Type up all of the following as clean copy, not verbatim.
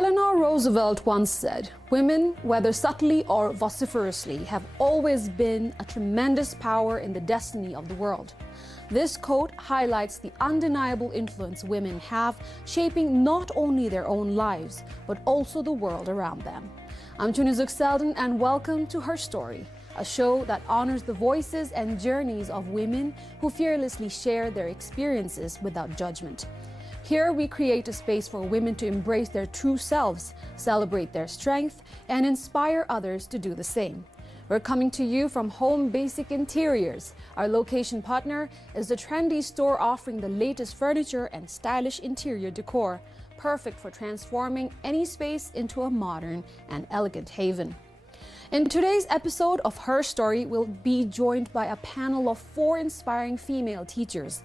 Eleanor Roosevelt once said, "Women, whether subtly or vociferously, have always been a tremendous power in the destiny of the world." This quote highlights the undeniable influence women have, shaping not only their own lives, but also the world around them. I'm 𝐶𝐞𝐫 𝐒𝐿, and welcome to Her Story, a show that honors the voices and journeys of women who fearlessly share their experiences without judgment. Here we create a space for women to embrace their true selves, celebrate their strength, and inspire others to do the same. We're coming to you from Home Basic Interiors. Our location partner is the trendy store offering the latest furniture and stylish interior decor, perfect for transforming any space into a modern and elegant haven. In today's episode of Her Story, we'll be joined by a panel of 4 inspiring female teachers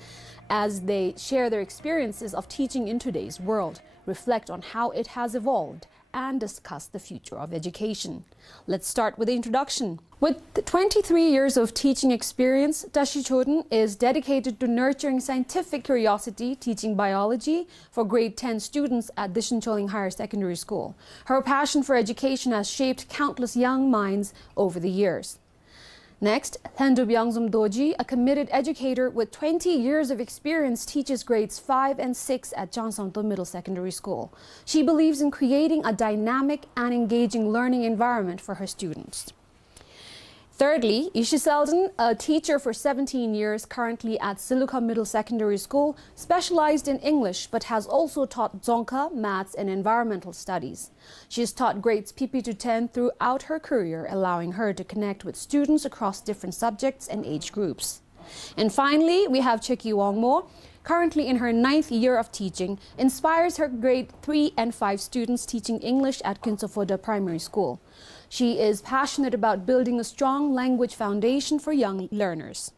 as they share their experiences of teaching in today's world, reflect on how it has evolved, and discuss the future of education. Let's start with the introduction. With 23 years of teaching experience, 𝐸 is dedicated to nurturing scientific curiosity, teaching biology for grade 10 students at 𝐷𝐸𝐿 Higher Secondary School. Her passion for education has shaped countless young minds over the years. Next, 𝐸 𝐵𝐸𝐿, a committed educator with 20 years of experience, teaches grades 5 and 6 at 𝐵𝐸𝐿 Middle Secondary School. She believes in creating a dynamic and engaging learning environment for her students. Thirdly, 𝐸𝐿, a teacher for 17 years, currently at 𝐶𝐿 Middle Secondary School, specialized in English but has also taught Dzongkha, maths, and environmental studies. She has taught grades PP to 10 throughout her career, allowing her to connect with students across different subjects and age groups. And finally, we have 𝐶𝐞𝐫 𝐒𝐭𝐨𝐫, currently in her 9th year of teaching, inspires her grade 3 and 5 students teaching English at 𝐶𝐞𝐫 Primary School. She is passionate about building a strong language foundation for young learners.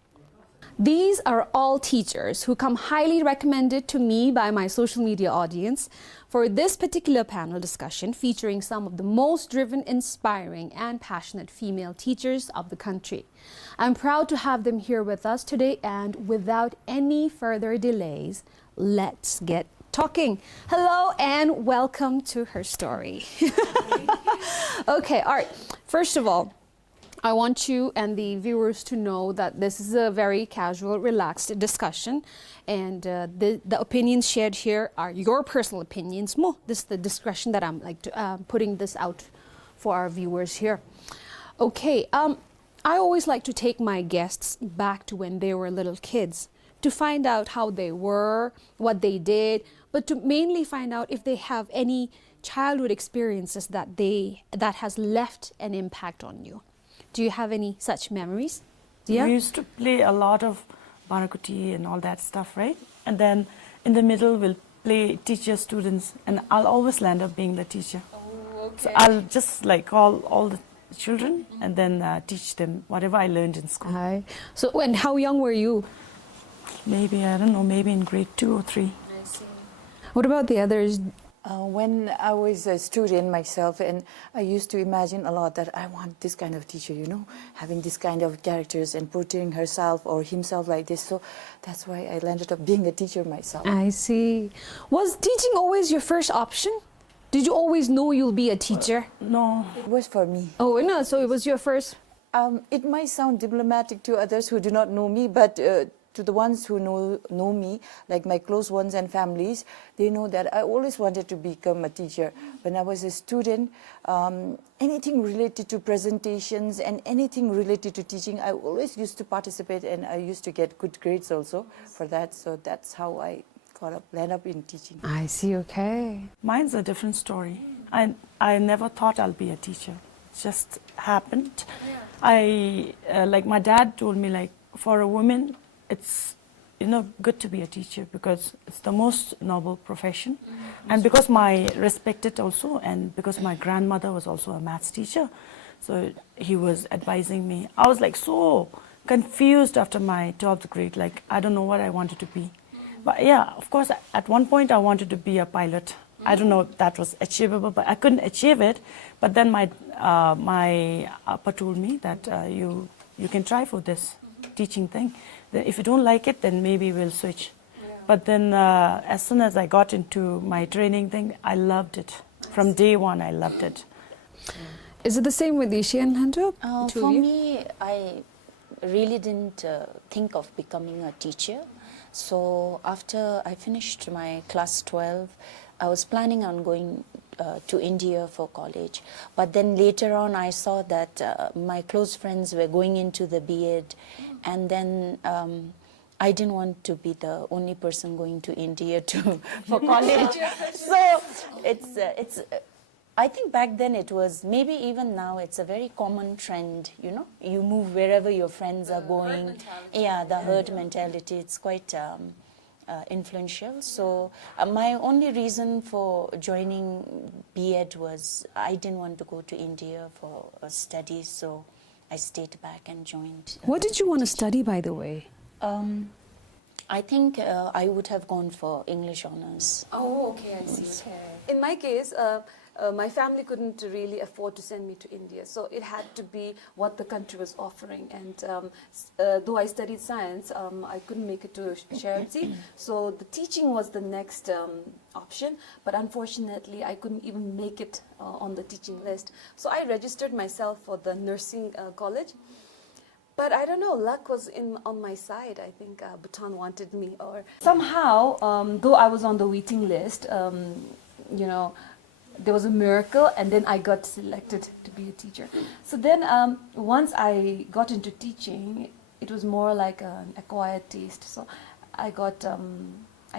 These are all teachers who come highly recommended to me by my social media audience for this particular panel discussion featuring some of the most driven, inspiring, and passionate female teachers of the country. I'm proud to have them here with us today, and without any further delays, let's get talking. Hello and welcome to Her Story. Okay, all right. First of all, I want you and the viewers to know that this is a very casual, relaxed discussion, and the opinions shared here are your personal opinions. This is the discretion that I'm putting this out for our viewers here. Okay, I always like to take my guests back to when they were little kids to find out how they were, what they did, but to mainly find out if they have any childhood experiences that has left an impact on you. Do you have any such memories? Yeah? We used to play a lot of barakuti and all that stuff, right? And then in the middle we'll play teacher students, and I'll always land up being the teacher. Oh, okay. So I'll just call all the children and then teach them whatever I learned in school. Hi. So, and how young were you? Maybe, I don't know, maybe in grade 2 or 3. I see. What about the others? When I was a student myself, and I used to imagine a lot that I want this kind of teacher, having this kind of characters and portraying herself or himself like this. So that's why I landed up being a teacher myself. I see. Was teaching always your first option? Did you always know you'll be a teacher? No. It was for me. Oh, no, so it was your first? It might sound diplomatic to others who do not know me, but to the ones who know me, like my close ones and families, they know that I always wanted to become a teacher. When I was a student, anything related to presentations and anything related to teaching, I always used to participate, and I used to get good grades also for that. So that's how I land up in teaching. I see, okay. Mine's a different story. I never thought I'll be a teacher. It just happened. My dad told me, for a woman, it's good to be a teacher because it's the most noble profession. And because I respect it also, and because my grandmother was also a maths teacher, so he was advising me. I was so confused after my 12th grade, I don't know what I wanted to be. But yeah, of course, at one point I wanted to be a pilot. I don't know if that was achievable, but I couldn't achieve it. But then my upper told me that you can try for this teaching thing. If you don't like it, then maybe we'll switch. Yeah. But then as soon as I got into my training thing, I loved it. From day one, I loved it. Is it the same with Ishi and Hantu? For me, I really didn't think of becoming a teacher. So after I finished my class 12, I was planning on going to India for college. But then later on, I saw that my close friends were going into the B.Ed, and then I didn't want to be the only person going to India for college. So it's. I think back then it was, maybe even now, it's a very common trend, you know. You move wherever your friends are going. Yeah, the herd mentality, it's quite influential. So my only reason for joining B.Ed was I didn't want to go to India for studies, so I stayed back and joined. What did you want to study, by the way? I think I would have gone for English honors. Oh, okay, I see. Okay. In my case, my family couldn't really afford to send me to India, so it had to be what the country was offering. And though I studied science, I couldn't make it to Sharansi, so the teaching was the next option. But unfortunately, I couldn't even make it on the teaching list. So I registered myself for the nursing college. But I don't know, luck was on my side. I think Bhutan wanted me, or somehow, though I was on the waiting list, you know, there was a miracle, and then I got selected to be a teacher. So then once I got into teaching, it was more like an acquired taste. So I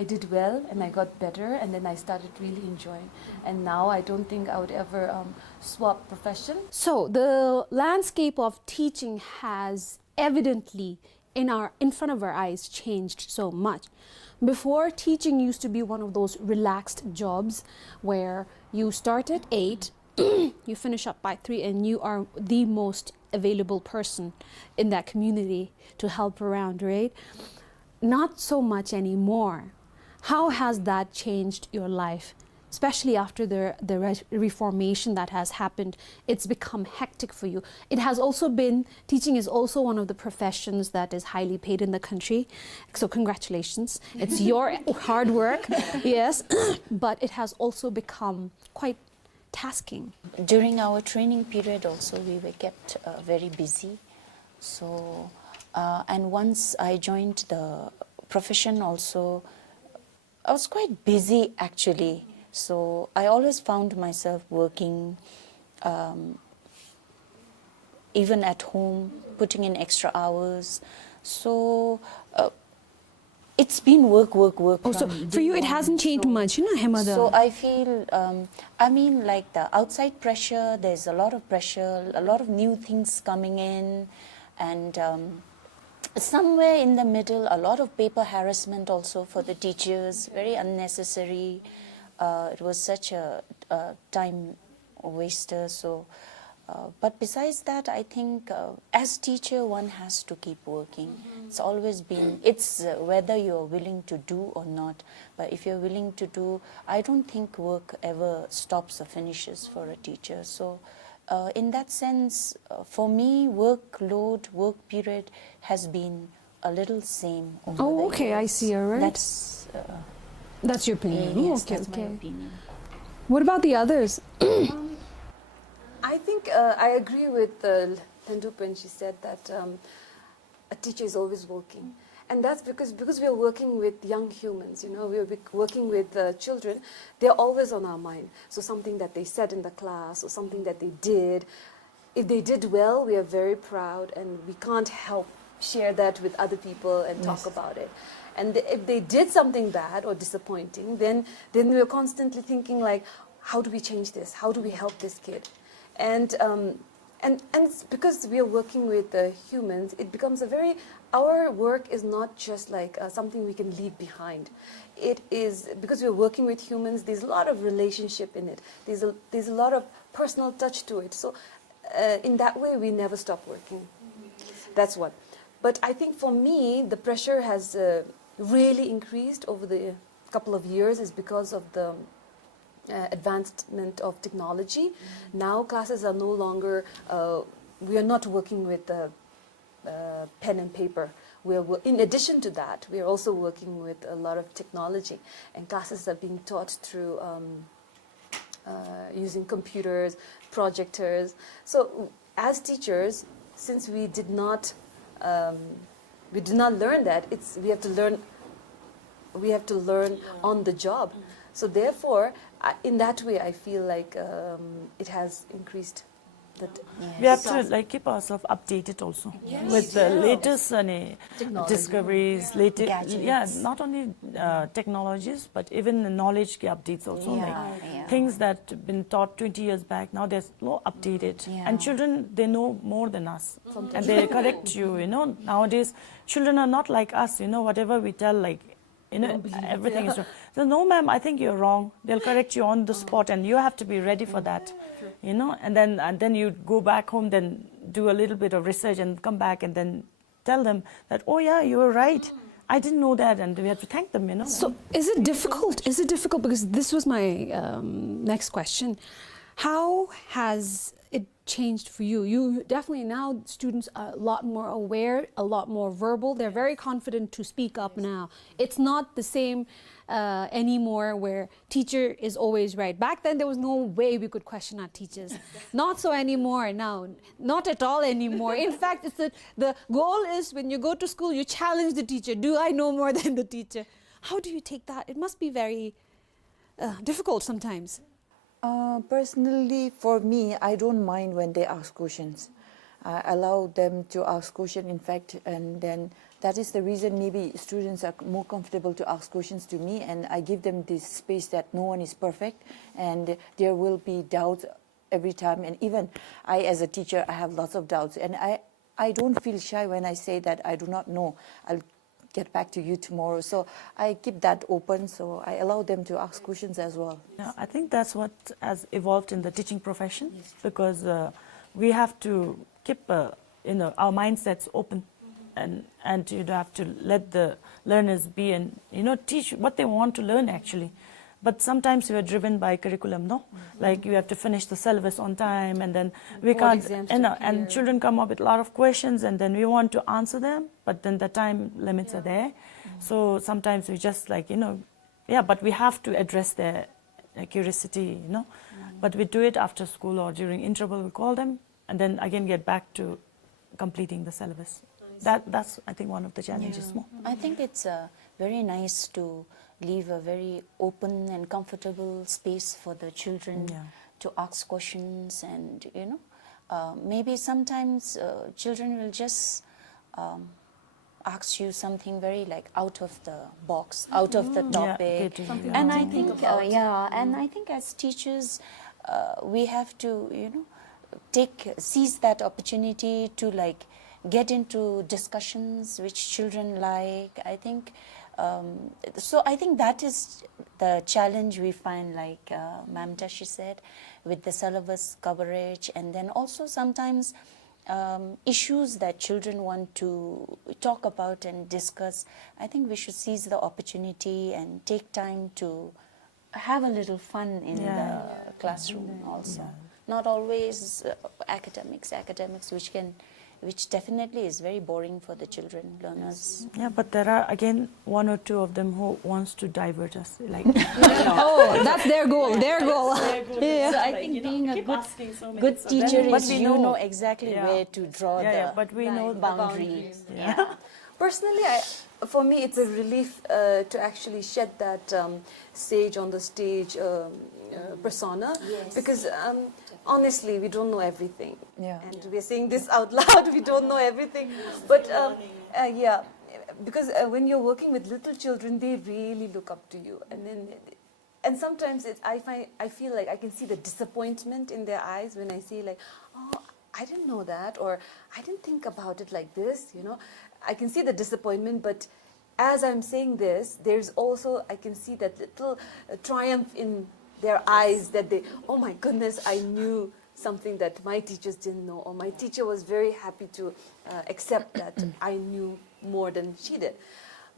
did well, and I got better, and then I started really enjoying. And now I don't think I would ever swap profession. So the landscape of teaching has evidently in front of our eyes changed so much. Before, teaching used to be one of those relaxed jobs where you start at 8, you finish up by 3, and you are the most available person in that community to help around, right? Not so much anymore. How has that changed your life? Especially after the reformation that has happened, it's become hectic for you. It has also been, teaching is also one of the professions that is highly paid in the country. So congratulations. It's your hard work, yes, but it has also become quite tasking. During our training period also, we were kept very busy. So, and once I joined the profession also, I was quite busy actually. So I always found myself working, even at home, putting in extra hours. So it's been work. Oh, so for you it hasn't changed much, you know, Hemada? So I feel, I mean, like the outside pressure, there's a lot of pressure, a lot of new things coming in, and somewhere in the middle, a lot of paper harassment also for the teachers, very unnecessary. It was such a time waster. So, but besides that, I think as teacher, one has to keep working. It's always been, it's whether you're willing to do or not. But if you're willing to do, I don't think work ever stops or finishes for a teacher. So in that sense, for me, workload, work period has been a little same over the okay, years. I see, all right. That's your opinion. Yes, okay, that's okay. my opinion. What about the others? I think I agree with Thandup when she said that a teacher is always working. And that's because we are working with young humans, you know, we are working with children, they're always on our mind. So something that they said in the class or something that they did, if they did well, we are very proud, and we can't help share that with other people and talk about it. And if they did something bad or disappointing, then we're constantly thinking like, how do we change this? How do we help this kid? And it's because we are working with humans, it becomes our work is not just like something we can leave behind. It is, because we're working with humans, there's a lot of relationship in it. There's a lot of personal touch to it. So in that way, we never stop working. That's what. But I think for me, the pressure has really increased over the couple of years is because of the advancement of technology. Now classes are no longer, we are not working with pen and paper. In addition to that, we are also working with a lot of technology, and classes are being taught through using computers, projectors. So as teachers, since we did not learn that, we have to learn on the job. So therefore, in that way, I feel like it has increased. We have to like keep ourselves updated also with the latest discoveries, latest not only technologies but even the knowledge updates also, like things that have been taught 20 years back. Now they're more updated, and children, they know more than us, and they correct you. You know, nowadays children are not like us. You know, whatever we tell, like, you know, everything is wrong. So, no, ma'am, I think you're wrong. They'll correct you on the spot, and you have to be ready for that. You know, and then you go back home, then do a little bit of research, and come back, and then tell them that, oh yeah, you were right. I didn't know that, and we have to thank them. You know. So, is it difficult? Is it difficult? Because this was my next question. How has it changed for you? You definitely, now students are a lot more aware, a lot more verbal. They're very confident to speak up now. It's not the same anymore where teacher is always right. Back then there was no way we could question our teachers. Not so anymore now. Not at all anymore. In fact, it's the goal is when you go to school, you challenge the teacher. Do I know more than the teacher? How do you take that? It must be very difficult sometimes. Personally, for me, I don't mind when they ask questions. I allow them to ask questions, in fact, and then that is the reason maybe students are more comfortable to ask questions to me, and I give them this space that no one is perfect, and there will be doubts every time. And even I, as a teacher, I have lots of doubts, and I don't feel shy when I say that I do not know. I'll get back to you tomorrow. So I keep that open, so I allow them to ask questions as well. Yeah, I think that's what has evolved in the teaching profession, because we have to keep you know, our mindsets open, and you have to let the learners be and, you know, teach what they want to learn actually. But sometimes we are driven by curriculum, no? Like you have to finish the syllabus on time, and then we can't, and children come up with a lot of questions, and then we want to answer them, but then the time limits are there. So sometimes we just, like, you know, but we have to address their curiosity, you know. But we do it after school or during interval, we call them, and then again get back to completing the syllabus. That's, I think, one of the challenges more. I think it's very nice to leave a very open and comfortable space for the children to ask questions, and, you know, maybe sometimes children will just ask you something very like out of the box, out of the topic. And I think, and I think as teachers, we have to, you know, seize that opportunity to like get into discussions which children like. I think, so I think that is the challenge we find, like Ma'am Tashi said, with the syllabus coverage, and then also sometimes issues that children want to talk about and discuss. I think we should seize the opportunity and take time to have a little fun in the classroom also. Not always academics, which definitely is very boring for the children, learners. Yeah, but there are again one or two of them who wants to divert us, like. Oh, that's their goal. Their goal. Yeah. So I think being a good teacher is you know exactly where to draw the but we know boundary. Personally, for me, it's a relief to actually shed that sage on the stage persona, because honestly, we don't know everything. And we're saying this out loud, we don't know everything. But because when you're working with little children, they really look up to you. And sometimes I feel like I can see the disappointment in their eyes when I say like, oh, I didn't know that, or I didn't think about it like this, you know. I can see the disappointment, but as I'm saying this, there's also, I can see that little triumph in their eyes, that they, oh my goodness, I knew something that my teachers didn't know, or my teacher was very happy to accept that I knew more than she did.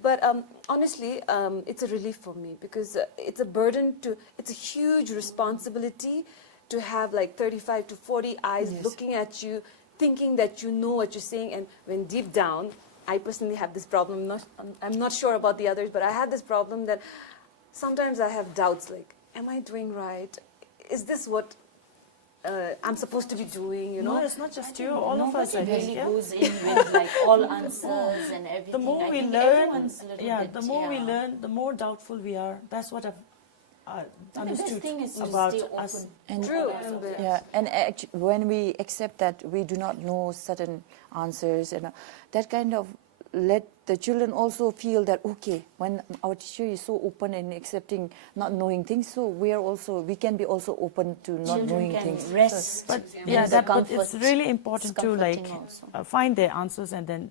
But honestly, it's a relief for me, because it's a burden it's a huge responsibility to have like 35 to 40 eyes looking at you, thinking that you know what you're saying, and when deep down, I personally have this problem, I'm not sure about the others, but I have this problem that sometimes I have doubts, like, am I doing right? is this what I'm supposed to be doing, you know? No, it's not just you, all of us. I Nobody think, really yeah. goes in with like all answers and everything. The more I we think learn, everyone's a little yeah, bit, the more we yeah. learn, the more doubtful we are. That's what I've And the best understood thing is to about stay us. open. And True. yeah, and when we accept that we do not know certain answers, and that kind of let the children also feel that okay, when our teacher is so open and accepting not knowing things, so we can be also open to not Children knowing can things. rest. But in yeah, the but it's comfort. really important It's to like comforting also. find their answers and then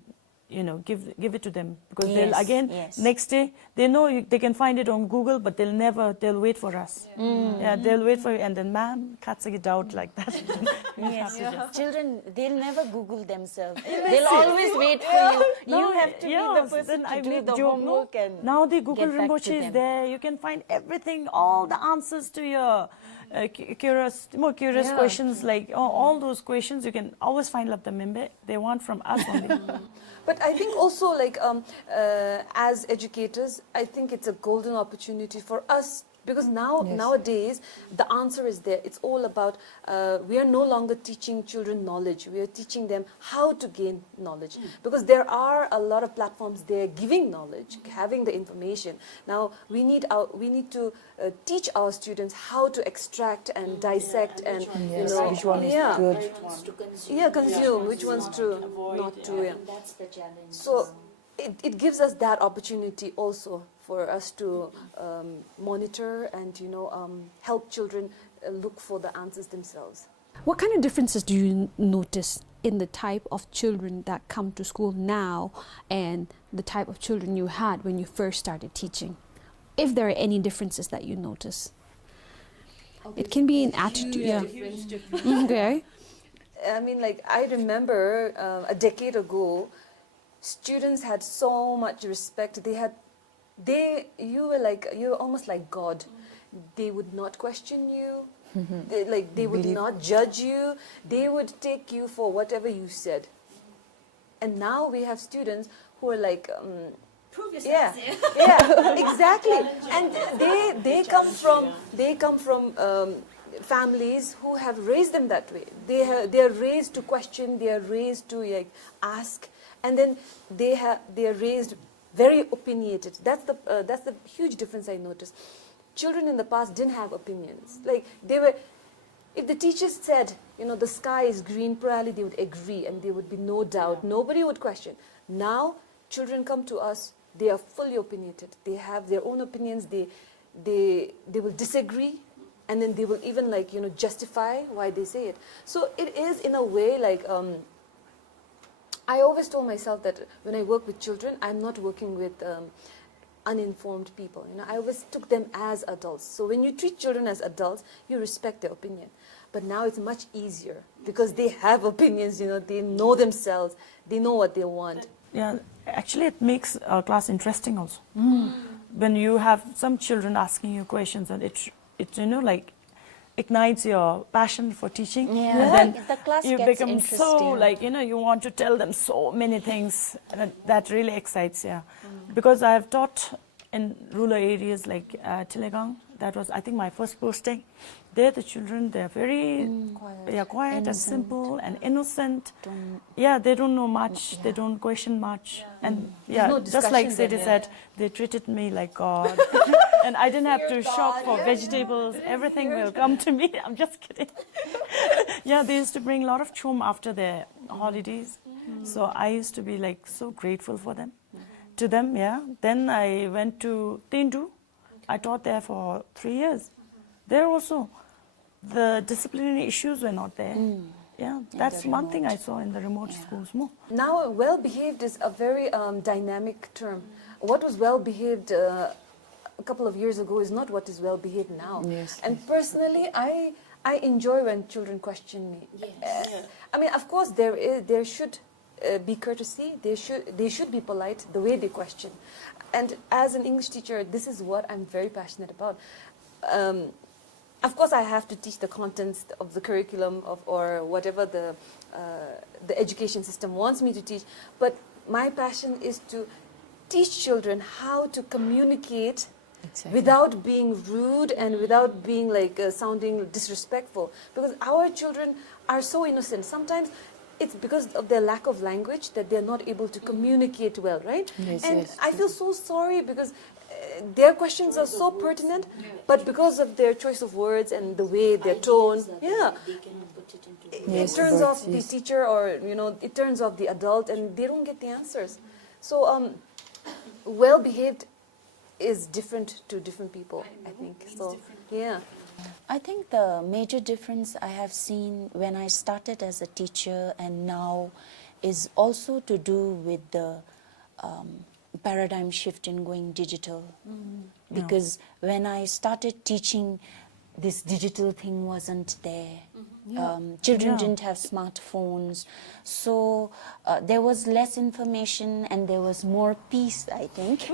give it to them, because they'll Yes, again yes. next day they know they can find it on Google, but they'll wait for us. Yeah, they'll wait for you, and then ma'am cuts it out like that. Yes, children, they'll never Google themselves. They'll always wait for you. You have to be the person to do the homework and now the Google get back to Rinpoche is them. there. You can find everything, all the answers to your more curious questions, like all those questions. You can always find out the member they want from us only. But I think also, like, as educators, I think it's a golden opportunity for us, because nowadays the answer is there. It's all about, we are no longer teaching children knowledge. We are teaching them how to gain knowledge, because there are a lot of platforms there giving knowledge, having the information. Now we need to teach our students how to extract and dissect and Which one is good? consume, which one's true, not true. Yeah. That's the challenge. So it gives us that opportunity also for us to monitor and help children look for the answers themselves. What kind of differences do you notice in the type of children that come to school now and the type of children you had when you first started teaching? If there are any differences that you notice. It can be in attitude. Yeah. Okay. I mean, like, I remember a decade ago, students had so much respect. You were almost like God. They would not question you. They would not judge you. They would take you for whatever you said. And now we have students who are like, Prove yourself. yeah, exactly. And they come from families who have raised them that way. They are raised to question. They are raised to ask, and then they are raised very opinionated. That's the huge difference I noticed. Children in the past didn't have opinions. Like, if the teachers said, the sky is green, probably they would agree, and there would be no doubt. Nobody would question. Now children come to us. They are fully opinionated. They have their own opinions. They will disagree, and then they will even justify why they say it. So it is in a way like I always told myself that when I work with children, I'm not working with uninformed people. I always took them as adults. So when you treat children as adults, you respect their opinion. But now it's much easier because they have opinions. They know themselves. They know what they want. Yeah, actually it makes class interesting also. When you have some children asking you questions, and it ignites your passion for teaching. Yeah, And then the class you gets become so interesting. you want to tell them so many things, and that really excites. Because I have taught in rural areas like Telegang. That was, I think, my first posting. There, the children, they're very quiet and simple and innocent. They don't know much. They don't question much. And just like Sadie said, they treated me like God. And I didn't have to shop for vegetables. Everything will come to me. I'm just kidding. They used to bring a lot of chum after their holidays. So I used to be so grateful for them. To them, Then I went to Tindu. I taught there for 3 years. There also, the disciplinary issues were not there. That's one thing I saw in the remote schools more. Now, well-behaved is a very dynamic term. What was well-behaved a couple of years ago is not what is well-behaved now. Yes. And personally, I enjoy when children question me. I mean, of course, there should be courtesy. They should be polite the way they question. And as an English teacher, this is what I'm very passionate about. Of course, I have to teach the contents of the curriculum or whatever the education system wants me to teach. But my passion is to teach children how to communicate Exactly. without being rude and without being like sounding disrespectful. Because our children are so innocent. Sometimes it's because of their lack of language that they're not able to communicate well, right? Yes, and yes. I feel so sorry because their questions are so pertinent, but because of their choice of words and the way their tone, yeah, They cannot put it into it Yes, turns words, off the yes. teacher, or it turns off the adult, and they don't get the answers. So well behaved is different to different people, I think. So yeah. I think the major difference I have seen when I started as a teacher and now is also to do with the paradigm shift in going digital. Because when I started teaching, this digital thing wasn't there. Children didn't have smartphones, so there was less information and there was more peace, I think.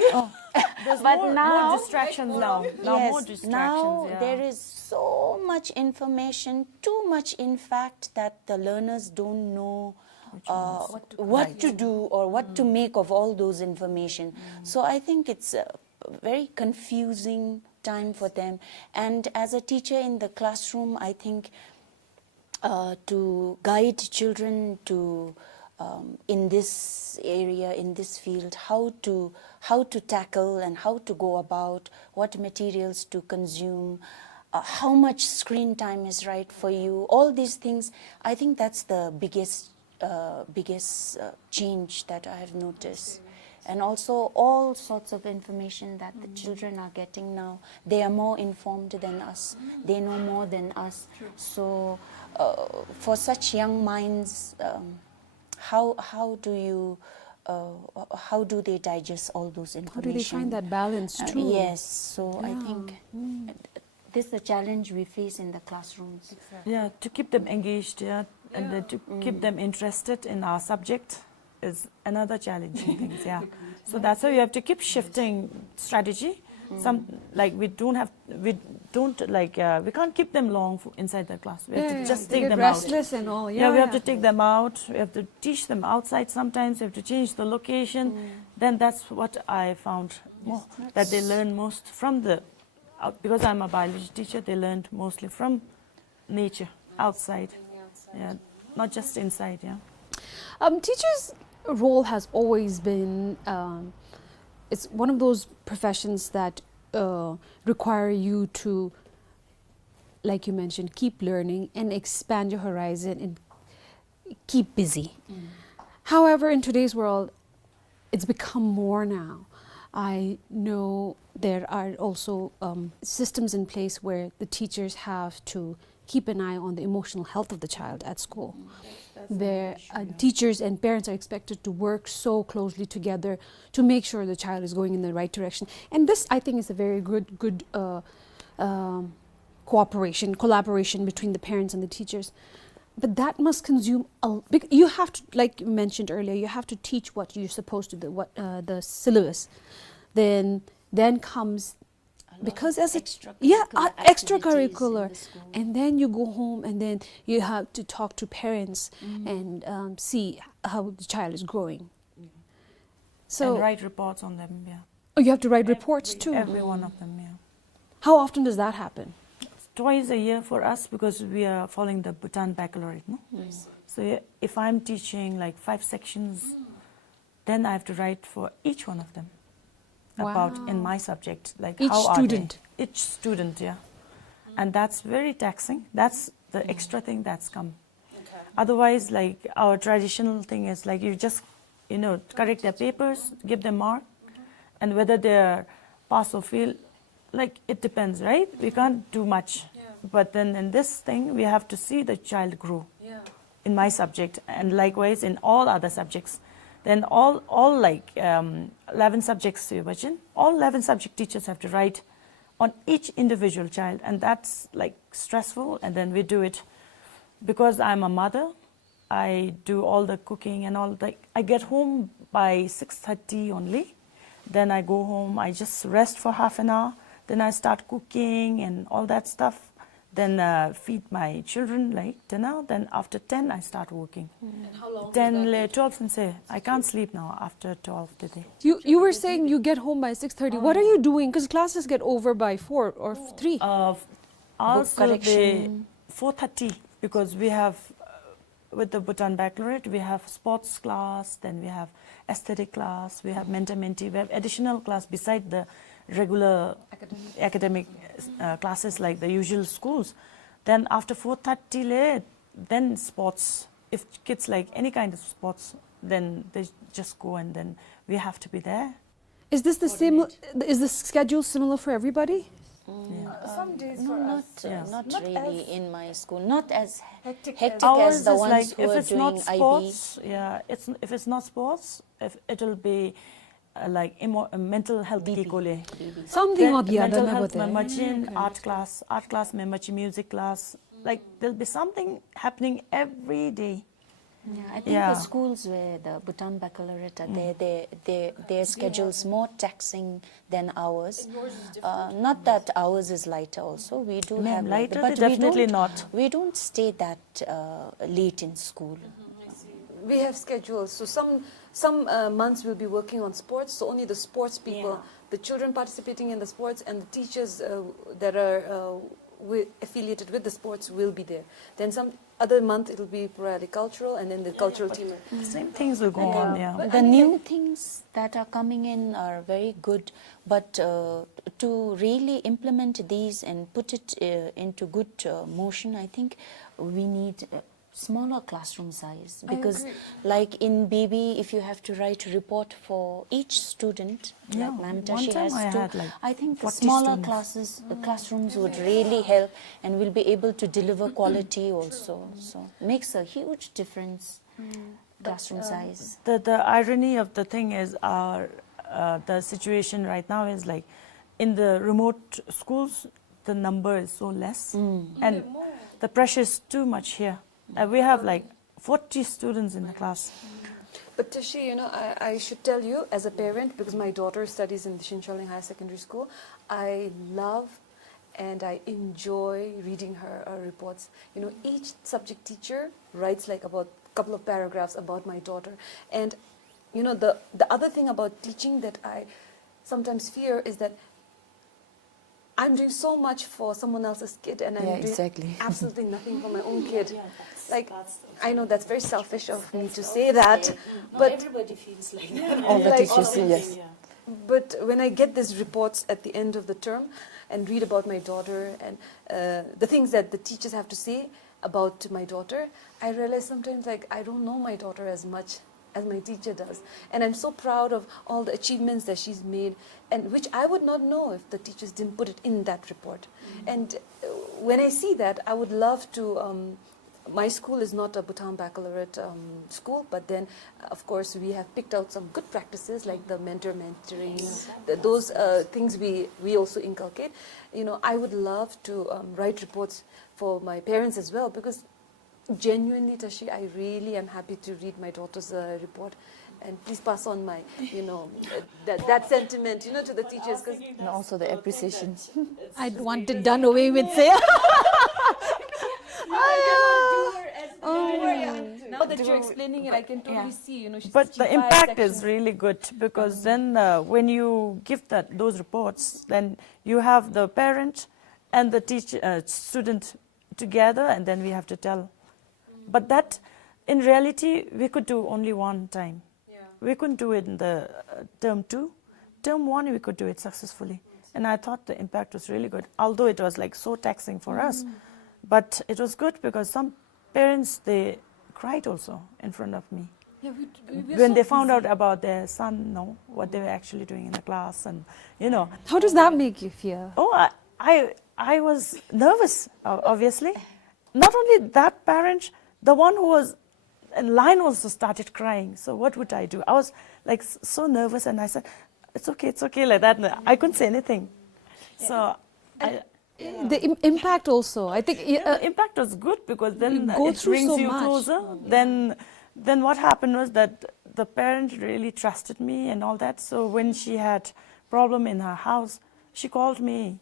There's But more now- distractions now. Now Yes, more distractions. now yeah. there is so much information, too much in fact, that the learners don't know what to do or what to make of all those information. So I think it's a very confusing time for them. And as a teacher in the classroom, I think to guide children to in this area, in this field, how to tackle and how to go about, what materials to consume, how much screen time is right for you, all these things. I think that's the biggest change that I have noticed. And also all sorts of information that the children are getting now. They are more informed than us. They know more than us. So for such young minds, how do they digest all those information? How do they find that balance too? Yes, so I think this is the challenge we face in the classrooms. Yeah, to keep them engaged, and then to keep them interested in our subject is another challenging thing. Yeah, so that's why we have to keep shifting strategy. We can't keep them long inside the class. We have to just they take get them restless and all. out. We have to take them out. We have to teach them outside sometimes. We have to change the location. Then that's what I found more, that they learn most from because I'm a biology teacher, they learned mostly from nature, outside. Yeah, not just inside, yeah. Teachers' role has always been, it's one of those professions that require you to, like you mentioned, keep learning and expand your horizon and keep busy. However, in today's world, it's become more now. I know there are also systems in place where the teachers have to keep an eye on the emotional health of the child at school. Teachers and parents are expected to work so closely together to make sure the child is going in the right direction. And this, I think, is a very good collaboration between the parents and the teachers. But that must consume you have to, like you mentioned earlier, you have to teach what you're supposed to do, the syllabus. Then comes, because as extracurricular, and then you go home and then you have to talk to parents and see how the child is growing. So and write reports on them, yeah. Oh, you have to write reports too. Every one of them, yeah. How often does that happen? Twice a year for us, because we are following the Bhutan Baccalaureate, no? So if I'm teaching like 5 sections, then I have to write for each one of them about in my subject, like Each how student. are they? Each student, yeah. And that's very taxing. That's the extra thing that's come. Otherwise, like our traditional thing is like you just, correct their papers, give them mark, and whether they're pass or fail, like it depends, right? We can't do much. But then in this thing, we have to see the child grow in my subject, and likewise in all other subjects. Then all 11 subjects, all 11 subject teachers have to write on each individual child, and that's like stressful. And then we do it because I'm a mother. I do all the cooking and all that. I get home by 6:30 only. Then I go home, I just rest for half an hour. Then I start cooking and all that stuff. then feed my children like dinner. Then after 10, I start working. And how long? 10, 12, and say, I can't sleep now after 12 today. You were saying you get home by 6:30. What are you doing? Because classes get over by 4 or 3. Also, correction. 4:30, because we have, with the Bhutan Baccalaureate, we have sports class, then we have aesthetic class, we have mentor-mentee, we have additional class beside the regular academic classes like the usual schools. Then after 4:30 late, then sports. If kids like any kind of sports, then they just go, and then we have to be there. Is this the same? Is the schedule similar for everybody? Some days No, for not, us. not Not really as in my school. Not as hectic hectic Ours as the is ones like, who if are it's doing not IB. sports, yeah, if it's not sports, if it'll be like mental health 𝐸𝐭𝐫 𝐒𝐭𝐫. Something or the other. mental मैं health बताया। में machine, art class में machine, music class. Like there'll be something happening every day. Yeah, I think Yeah. the schools where the Bhutan Baccalaureate are their schedule's more taxing than ours. Not that ours is lighter also. We do Ma'am, have lighter, but definitely we don't, not. We don't stay that late in school. We have schedules. So some months we'll be working on sports. So only the sports people, the children participating in the sports, and the teachers that are affiliated with the sports will be there. Then some other month it'll be probably cultural, and then the cultural team. Same things will go on, yeah. The new things that are coming in are very good, but to really implement these and put it into good motion, I think we need smaller classroom size, because like in BB, if you have to write a report for each student, Yeah, like Ma'am one Tashi time has I to, had like I think the 40 smaller students. classes, classrooms would really help, and we'll be able to deliver quality also. So makes a huge difference, classroom size. The irony of the thing is the situation right now is like in the remote schools, the number is so less, and the pressure is too much here. We have like 40 students in the class. But Tashi, I should tell you as a parent, because my daughter studies in the Shincholing Higher Secondary School, I love and I enjoy reading her reports. Each subject teacher writes like about a couple of paragraphs about my daughter. And the other thing about teaching that I sometimes fear is that I'm doing so much for someone else's kid, and I'm doing absolutely nothing for my own kid. I know that's very selfish of me to say that, but everybody feels like that. All the teachers say yes. But when I get these reports at the end of the term and read about my daughter and the things that the teachers have to say about my daughter, I realize sometimes like I don't know my daughter as much as my teacher does. And I'm so proud of all the achievements that she's made, and which I would not know if the teachers didn't put it in that report. And when I see that, I would love to, my school is not a Bhutan Baccalaureate school, but then, of course, we have picked out some good practices like the mentoring, those things we also inculcate. I would love to write reports for my parents as well, because genuinely, Tashi, I really am happy to read my daughter's report, and please pass on my, that sentiment, to the teachers, because And also the appreciation. I want it done away with, say. now that you're explaining it, I can totally see, she's But teaching the 5 impact sections. is really good, because then when you give those reports, then you have the parent and the teacher, student together, and then we have to tell. But that, in reality, we could do only one time. We couldn't do it in the term 2. Term 1, we could do it successfully. And I thought the impact was really good, although it was like so taxing for us. But it was good because some parents, they cried also in front of me. Yeah, When they found out about their son, what they were actually doing in the class, and How does that make you feel? Oh, I was nervous, obviously. Not only that parent, the one who was in line also started crying. So what would I do? I was like so nervous, and I said, it's okay, like that. I couldn't say anything. So The impact also, I think. the impact was good, because then go it through brings so you much. closer. Then what happened was that the parent really trusted me and all that. So when she had problem in her house, she called me.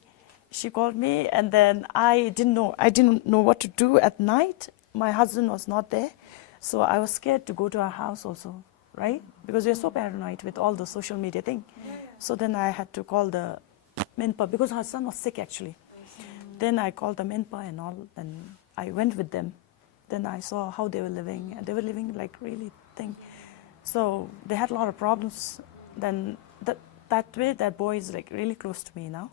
she called me, and then I didn't know what to do at night. My husband was not there, so I was scared to go to our house also, right? Because we're so paranoid with all the social media thing. So then I had to call the Minpa, because her son was sick actually. Then I called the Minpa and all, and I went with them. Then I saw how they were living, and they were living like really thing. So they had a lot of problems. Then that way, that boy is like really close to me now.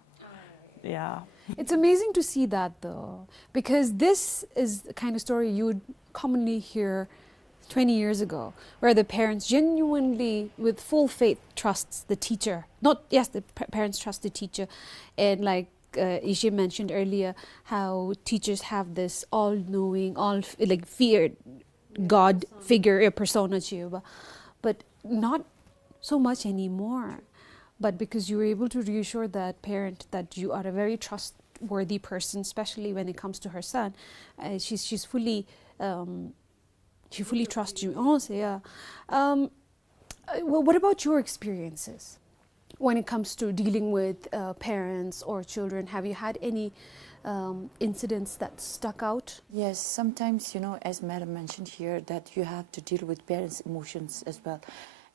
Yeah. It's amazing to see that though, because this is the kind of story you would commonly hear 20 years ago, where the parents genuinely, with full faith, trusts the teacher. The parents trust the teacher. And like Ishe mentioned earlier, how teachers have this all-knowing, feared God figure, persona to you. But not so much anymore. But because you were able to reassure that parent that you are a very trustworthy person, especially when it comes to her son, she's fully... she fully trusts you. Oh, so yeah. Well, what about your experiences when it comes to dealing with parents or children? Have you had any incidents that stuck out? Yes, sometimes, as Madam mentioned here, that you have to deal with parents' emotions as well.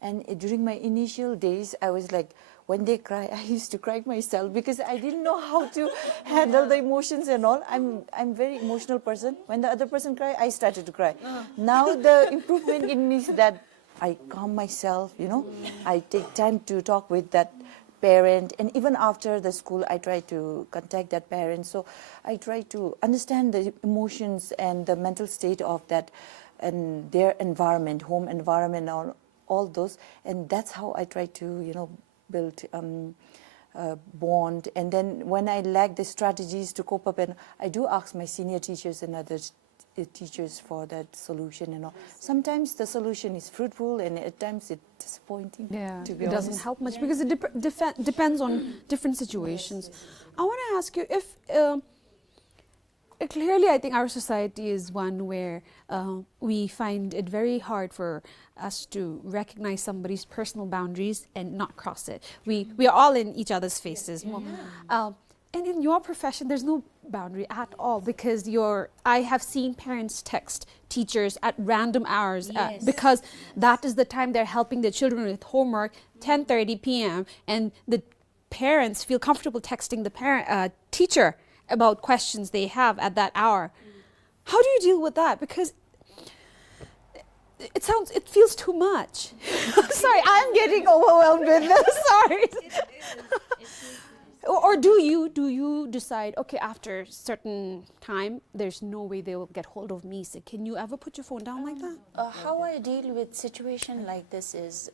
And during my initial days, I was like, when they cry, I used to cry myself because I didn't know how to handle the emotions and all. I'm very emotional person. When the other person cry, I started to cry. Now the improvement in me is that I calm myself, I take time to talk with that parent, and even after the school, I try to contact that parent. So I try to understand the emotions and the mental state of that and their environment, home environment, all those, and that's how I try to, build bond. And then when I lack the strategies to cope up, and I do ask my senior teachers and other teachers for that solution and all. Sometimes the solution is fruitful, and at times it's disappointing. Yeah, to be it doesn't honest. help much because it depends on different situations. I want to ask you if clearly I think our society is one where we find it very hard for us to recognize somebody's personal boundaries and not cross it. We are all in each other's faces. And in your profession, there's no boundary at all, because I have seen parents text teachers at random hours because that is the time they're helping their children with homework, 10:30 p.m. and the parents feel comfortable texting the teacher about questions they have at that hour. How do you deal with that? Because it feels too much. Sorry, I'm getting overwhelmed with this. Sorry. Or do you decide, okay, after a certain time, there's no way they will get hold of me, so can you ever put your phone down like that? How I deal with situation like this is,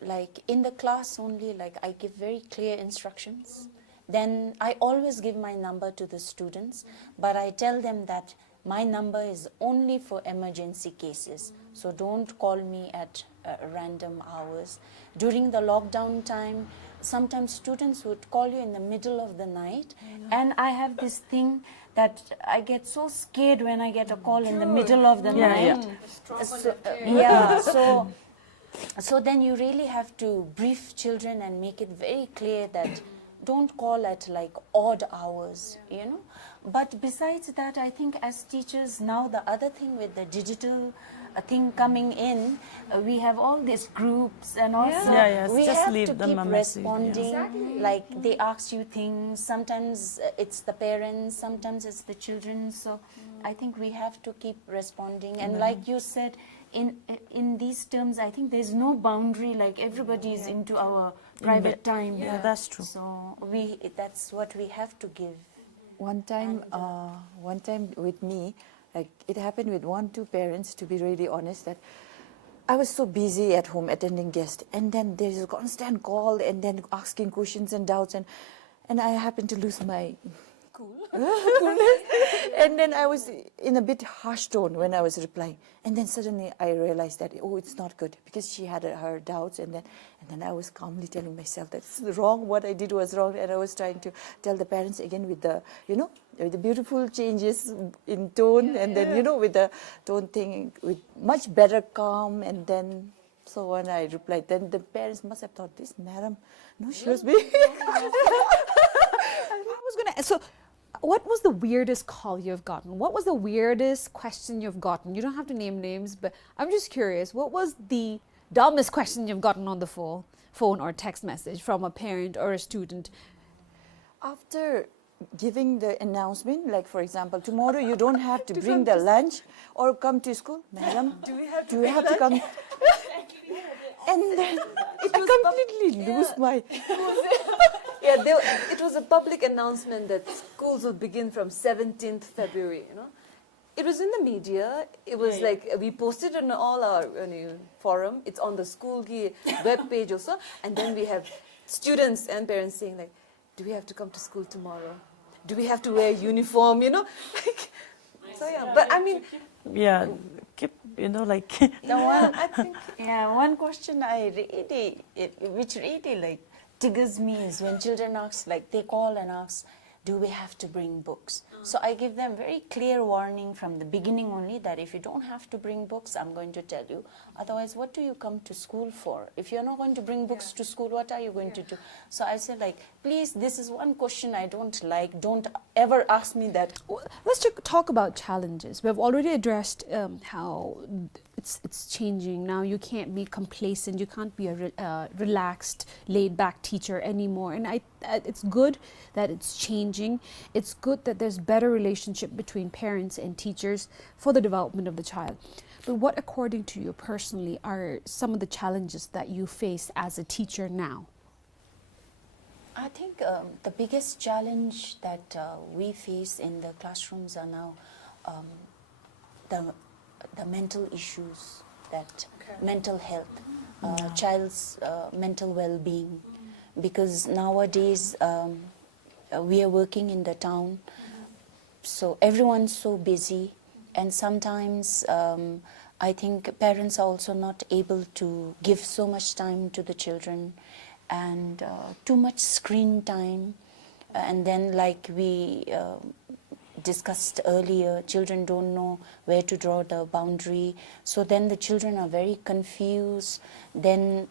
like in the class only, like I give very clear instructions. Then I always give my number to the students, but I tell them that my number is only for emergency cases. So don't call me at random hours. During the lockdown time, sometimes students would call you in the middle of the night, and I have this thing that I get so scared when I get a call in the middle of the night. So then you really have to brief children and make it very clear that don't call at like odd hours, But besides that, I think as teachers now, the other thing with the digital thing coming in, we have all these groups, and also we just have leave to them keep a message, responding. Like they ask you things, sometimes it's the parents, sometimes it's the children. So I think we have to keep responding. And like you said, in these terms, I think there's no boundary, like everybody is into our private time. Yeah, that's true. So that's what we have to give. One time with me, like it happened with 1-2 parents, to be really honest, that I was so busy at home attending guests, and then there's a constant call and then asking questions and doubts, and I happened to lose my coolness. And then I was in a bit harsh tone when I was replying, and then suddenly I realized that it's not good, because she had her doubts, and then I was calmly telling myself that it's wrong, what I did was wrong, and I was trying to tell the parents again with the with the beautiful changes in tone, and then with the tone thing with much better calm, and then so when I replied, then the parents must have thought, this madam, no, she was being So what was the weirdest call you've gotten? What was the weirdest question you've gotten? You don't have to name names, but I'm just curious. What was the dumbest question you've gotten on the phone or text message from a parent or a student? After giving the announcement, like for example, tomorrow you don't have to bring the lunch or come to school, madam. Do we have to come? And then I completely lose my. Yeah, it was a public announcement that schools will begin from 17th February, you know. It was in the media. It was like, we posted on all our forum. It's on the school web page also. And then we have students and parents saying like, do we have to come to school tomorrow? Do we have to wear uniform, you know? So yeah, but I mean... Yeah, keep, you know, like... The one, I think, one question which really like triggers me is when children ask, like they call and ask, do we have to bring books? So I give them very clear warning from the beginning only that if you don't have to bring books, I'm going to tell you. Otherwise, what do you come to school for? If you're not going to bring books to school, what are you going to do? So I say like, please, this is one question I don't like. Don't ever ask me that. Let's talk about challenges. We've already addressed how it's changing now. You can't be complacent. You can't be a relaxed, laid-back teacher anymore. And it's good that it's changing. It's good that there's better relationship between parents and teachers for the development of the child. But what, according to you personally, are some of the challenges that you face as a teacher now? I think the biggest challenge that we face in the classrooms are now the mental issues, that mental health, child's mental well-being, because nowadays we are working in the town, so everyone's so busy, and sometimes I think parents are also not able to give so much time to the children, and too much screen time, and then like we discussed earlier, children don't know where to draw the boundary, so then the children are very confused. Then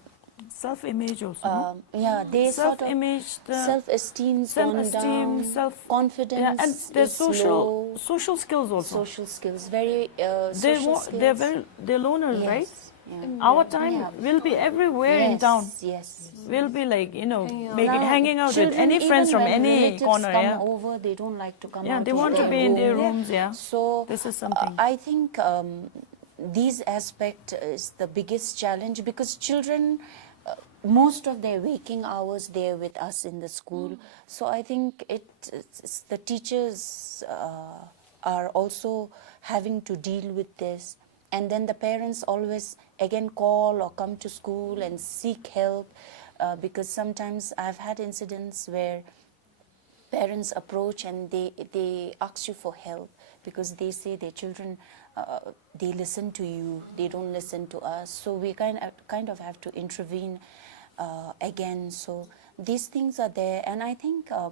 self-image also. yeah, they self-image, self-esteem's gone down, confidence and there's is low. social skills also. Social skills, very social skills. They're loners, Yes, right? yeah. Our time will be everywhere in town. Yes. We'll be like, you know, Now, hanging out with children, any friends even from when any relatives corner. come Yeah, over, they don't like to come yeah, out they of want to their be in their room. rooms. Yeah, So this is something. I think these aspect is the biggest challenge, because children, most of their waking hours, they're with us in the school. So I think it's the teachers are also having to deal with this. And then the parents always again call or come to school and seek help, because sometimes I've had incidents where parents approach and they ask you for help because they say their children, they listen to you, they don't listen to us. So we kind of have to intervene again. So these things are there, and I think a